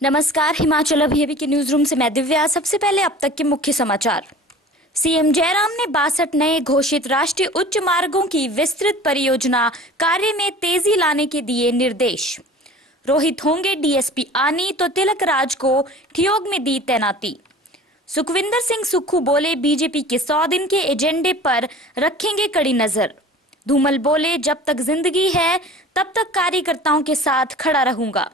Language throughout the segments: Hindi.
नमस्कार, हिमाचल अभी के न्यूज रूम से मैं दिव्या। सबसे पहले अब तक के मुख्य समाचार। सीएम जयराम ने 62 नए घोषित राष्ट्रीय उच्च मार्गों की विस्तृत परियोजना कार्य में तेजी लाने के दिए निर्देश। रोहित होंगे डीएसपी आनी तो तिलक राज को ठियोग में दी तैनाती। सुखविंदर सिंह सुक्खू बोले, बीजेपी के 100 दिन के एजेंडे पर रखेंगे कड़ी नजर। धूमल बोले, जब तक जिंदगी है तब तक कार्यकर्ताओं के साथ खड़ा रहूंगा।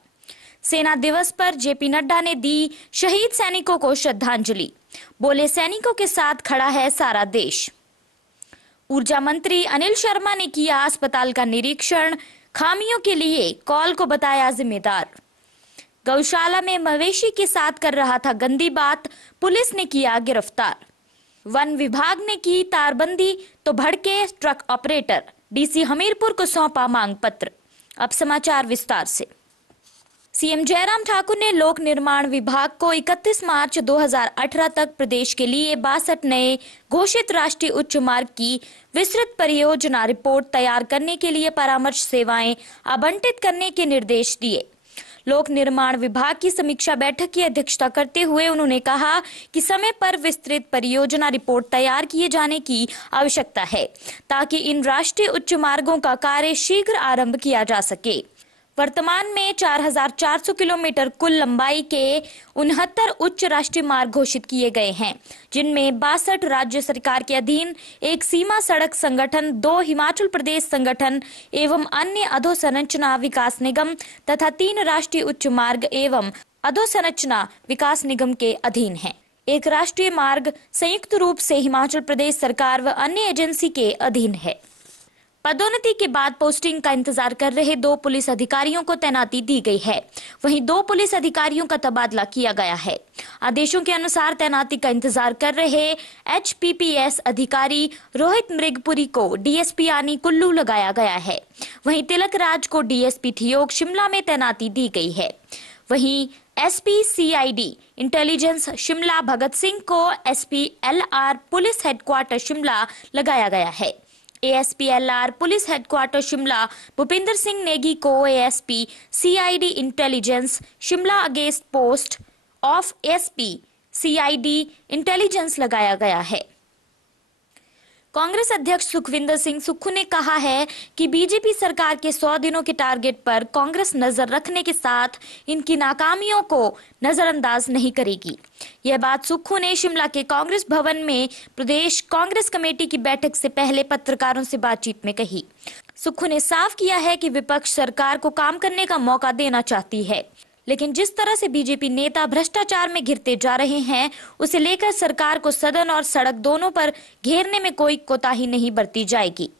सेना दिवस पर जेपी नड्डा ने दी शहीद सैनिकों को श्रद्धांजलि। बोले, सैनिकों के साथ खड़ा है सारा देश। ऊर्जा मंत्री अनिल शर्मा ने किया अस्पताल का निरीक्षण, खामियों के लिए कॉल को बताया जिम्मेदार। गौशाला में मवेशी के साथ कर रहा था गंदी बात, पुलिस ने किया गिरफ्तार। वन विभाग ने की तारबंदी तो भड़के ट्रक ऑपरेटर, डीसी हमीरपुर को सौंपा मांग पत्र। अब समाचार विस्तार से। सीएम जयराम ठाकुर ने लोक निर्माण विभाग को 31 मार्च 2018 तक प्रदेश के लिए 62 नए घोषित राष्ट्रीय उच्च मार्ग की विस्तृत परियोजना रिपोर्ट तैयार करने के लिए परामर्श सेवाएं आवंटित करने के निर्देश दिए। लोक निर्माण विभाग की समीक्षा बैठक की अध्यक्षता करते हुए उन्होंने कहा कि समय पर विस्तृत परियोजना रिपोर्ट तैयार किए जाने की आवश्यकता है ताकि इन राष्ट्रीय उच्च मार्गों का कार्य शीघ्र आरंभ किया जा सके। वर्तमान में 4400 किलोमीटर कुल लंबाई के 69 उच्च राष्ट्रीय मार्ग घोषित किए गए हैं, जिनमें 62 राज्य सरकार के अधीन, एक सीमा सड़क संगठन, 2 हिमाचल प्रदेश संगठन एवं अन्य अधोसंरचना विकास निगम तथा 3 राष्ट्रीय उच्च मार्ग एवं अधोसंरचना विकास निगम के अधीन हैं। एक राष्ट्रीय मार्ग संयुक्त रूप से हिमाचल प्रदेश सरकार व अन्य एजेंसी के अधीन है। पदोन्नति के बाद पोस्टिंग का इंतजार कर रहे 2 पुलिस अधिकारियों को तैनाती दी गई है। वहीं 2 पुलिस अधिकारियों का तबादला किया गया है। आदेशों के अनुसार तैनाती का इंतजार कर रहे एचपीपीएस अधिकारी रोहित मृगपुरी को डीएसपी आनी कुल्लू लगाया गया है। वहीं तिलक राज को डीएसपी ठियोग शिमला में तैनाती दी गई है। वहीं SP CID intelligence Shimla Bhagat Singh को SP LR police headquarter Shimla लगाया गया है। एएसपीएलआर पुलिस हेडक्वार्टर शिमला भूपिंदर सिंह नेगी को ASP CID intelligence Shimla against post of SP CID intelligence लगाया गया है। कांग्रेस अध्यक्ष सुखविंदर सिंह सुक्खू ने कहा है कि बीजेपी सरकार के 100 दिनों के टारगेट पर कांग्रेस नजर रखने के साथ इनकी नाकामियों को नजरअंदाज नहीं करेगी। यह बात सुक्खू ने शिमला के कांग्रेस भवन में प्रदेश कांग्रेस कमेटी की बैठक से पहले पत्रकारों से बातचीत में कही। सुक्खू ने साफ किया है कि विपक्ष सरकार को काम करने का मौका देना चाहती है, लेकिन जिस तरह से बीजेपी नेता भ्रष्टाचार में घिरते जा रहे हैं, उसे लेकर सरकार को सदन और सड़क दोनों पर घेरने में कोई कोताही नहीं बरती जाएगी।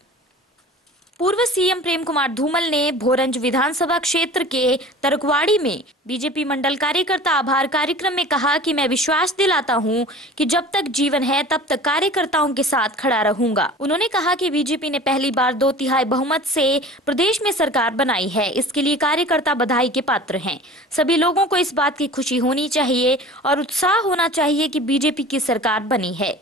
पूर्व सीएम प्रेम कुमार धूमल ने भोरंज विधानसभा क्षेत्र के तरकवाड़ी में बीजेपी मंडल कार्यकर्ता आभार कार्यक्रम में कहा कि मैं विश्वास दिलाता हूं कि जब तक जीवन है तब तक कार्यकर्ताओं के साथ खड़ा रहूंगा। उन्होंने कहा कि बीजेपी ने पहली बार 2/3 बहुमत से प्रदेश में सरकार बनाई है। इसके लिए कार्यकर्ता बधाई के पात्र हैं। सभी लोगों को इस बात की खुशी होनी चाहिए और उत्साह होना चाहिए कि बीजेपी की सरकार बनी है।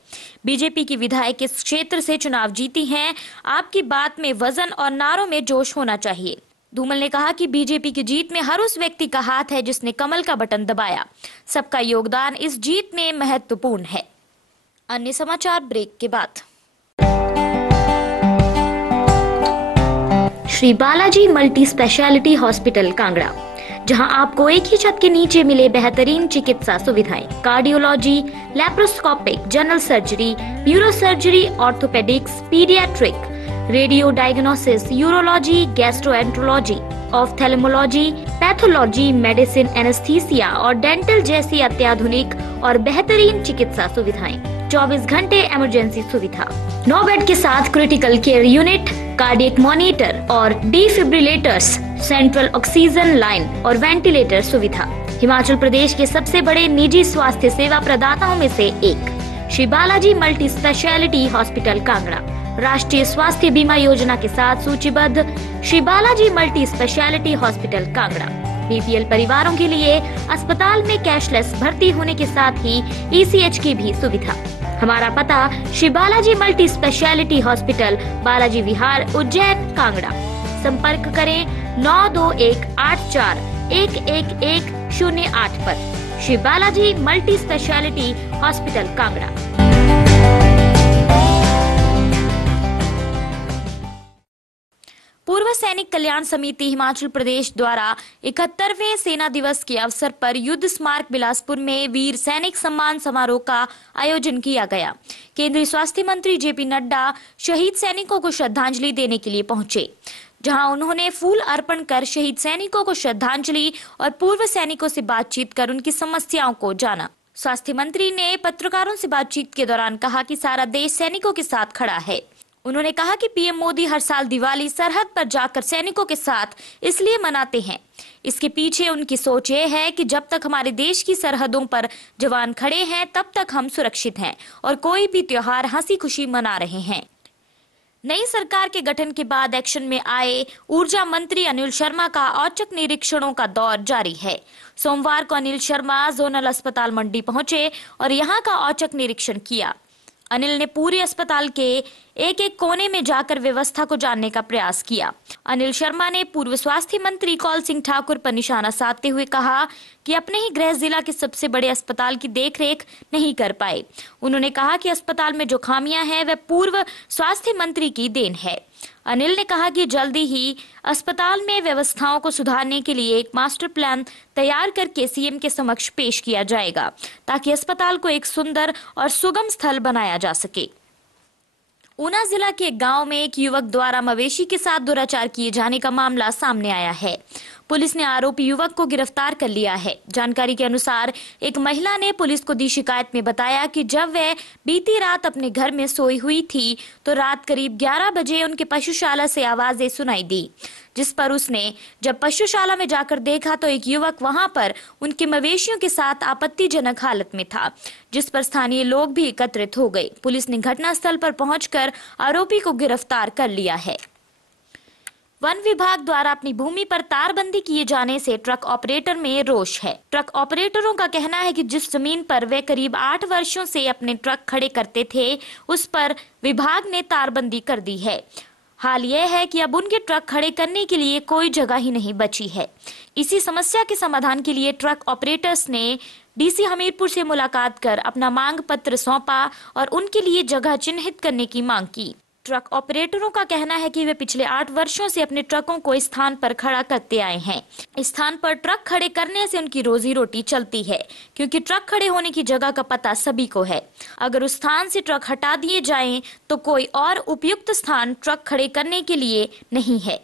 बीजेपी की विधायक इस क्षेत्र से चुनाव जीती हैं। आपकी बात में वजन और नारों में जोश होना चाहिए। धूमल ने कहा कि बीजेपी की जीत में हर उस व्यक्ति का हाथ है जिसने कमल का बटन दबाया। सबका योगदान इस जीत में महत्वपूर्ण है। अन्य समाचार ब्रेक के बाद। Shri Balaji multi speciality hospital Kangra, जहां आपको एक ही छत के नीचे मिले बेहतरीन चिकित्सा सुविधाएं, cardiology, laparoscopic, general surgery, neuro surgery, orthopaedics, paediatric, radio diagnosis, urology, gastroenterology, ophthalmology, pathology, medicine, anaesthesia और डेंटल जैसी अत्याधुनिक और बेहतरीन चिकित्सा सुविधाएं, 24 घंटे इमरजेंसी सुविधा, 9 बेड के साथ critical care unit, cardiac monitor और डिफिब्रिलेटर्स, सेंट्रल ऑक्सीजन लाइन और वेंटिलेटर सुविधा। हिमाचल प्रदेश के सबसे बड़े निजी स्वास्थ्य सेवा प्रदाताओं में से एक Shri Balaji multi speciality hospital Kangra राष्ट्रीय स्वास्थ्य बीमा योजना के साथ सूचीबद्ध Shri Balaji multi speciality hospital Kangra BPL परिवारों के लिए अस्पताल में कैशलेस भर्ती होने के साथ ही ईसीएच की भी सुविधा। हमारा पता Shri Balaji multi speciality hospital, Balaji Vihar, Ujjain, Kangra. संपर्क करें 921841 111008 पर। Shri Balaji multi speciality hospital Kangra. पूर्व सैनिक कल्याण समिति हिमाचल प्रदेश द्वारा 71वें सेना दिवस के अवसर पर युद्ध स्मारक बिलासपुर में वीर सैनिक सम्मान समारोह का आयोजन किया गया। केंद्रीय स्वास्थ्य मंत्री जेपी नड्डा शहीद सैनिकों को श्रद्धांजलि देने के लिए पहुंचे, जहां उन्होंने फूल अर्पण कर शहीद सैनिकों को श्रद्धांजलि और पूर्व सैनिकों से बातचीत कर उनकी समस्याओं को जाना। स्वास्थ्य मंत्री ने पत्रकारों से बातचीत के दौरान कहा कि सारा देश सैनिकों के साथ खड़ा है। उन्होंने कहा कि पीएम मोदी हर साल दिवाली सरहद पर जाकर सैनिकों के साथ इसलिए मनाते हैं। इसके पीछे उनकी सोच ये है कि जब तक हमारे देश की सरहदों पर जवान खड़े हैं तब तक हम सुरक्षित हैं और कोई भी त्योहार हंसी खुशी मना रहे हैं। नई सरकार के गठन के बाद एक्शन में आए ऊर्जा मंत्री अनिल शर्मा का औचक निरीक्षणों का दौर जारी है। सोमवार को अनिल शर्मा जोनल अस्पताल मंडी पहुंचे और यहां का औचक निरीक्षण किया। अनिल ने पूरे अस्पताल के एक एक कोने में जाकर व्यवस्था को जानने का प्रयास किया। अनिल शर्मा ने पूर्व स्वास्थ्य मंत्री कौल सिंह ठाकुर पर निशाना साधते हुए कहा कि अपने ही गृह जिला के सबसे बड़े अस्पताल की देखरेख नहीं कर पाए। उन्होंने कहा कि अस्पताल में जो खामियां हैं वह पूर्व स्वास्थ्य मंत्री की देन है। अनिल ने कहा कि जल्दी ही अस्पताल में व्यवस्थाओं को सुधारने के लिए एक मास्टर प्लान तैयार करके सीएम के समक्ष पेश किया जाएगा, ताकि अस्पताल को एक सुंदर और सुगम स्थल बनाया जा सके। ऊना जिला के एक गांव में एक युवक द्वारा मवेशी के साथ दुराचार किए जाने का मामला सामने आया है। पुलिस ने आरोपी युवक को गिरफ्तार कर लिया है। जानकारी के अनुसार एक महिला ने पुलिस को दी शिकायत में बताया कि जब वह बीती रात अपने घर में सोई हुई थी तो रात करीब 11 बजे उनके पशुशाला से आवाजें सुनाई दी, जिस पर उसने जब पशुशाला में जाकर देखा तो एक युवक वहां पर उनके मवेशियों के साथ आपत्तिजनक हालत में था, जिस पर स्थानीय लोग भी एकत्रित हो गए। पुलिस ने घटनास्थल पर पहुंचकर आरोपी को गिरफ्तार कर लिया है। वन विभाग द्वारा अपनी भूमि पर तारबंदी किए जाने से ट्रक ऑपरेटर में रोष है। ट्रक ऑपरेटरों का कहना है कि जिस जमीन पर वे करीब 8 वर्षों से अपने ट्रक खड़े करते थे उस पर विभाग ने तारबंदी कर दी है। हाल यह है कि अब उनके ट्रक खड़े करने के लिए कोई जगह ही नहीं बची है। इसी समस्या के समाधान के लिए ट्रक ऑपरेटर्स ने डीसी हमीरपुर से मुलाकात कर अपना मांग पत्र सौंपा और उनके लिए जगह चिन्हित करने की मांग की। ट्रक ऑपरेटरों का कहना है कि वे पिछले 8 वर्षों से अपने ट्रकों को इस स्थान पर खड़ा करते आए हैं। इस स्थान पर ट्रक खड़े करने से उनकी रोजी रोटी चलती है, क्योंकि ट्रक खड़े होने की जगह का पता सभी को है। अगर उस स्थान से ट्रक हटा दिए जाएं तो कोई और उपयुक्त स्थान ट्रक खड़े करने के लिए नहीं है।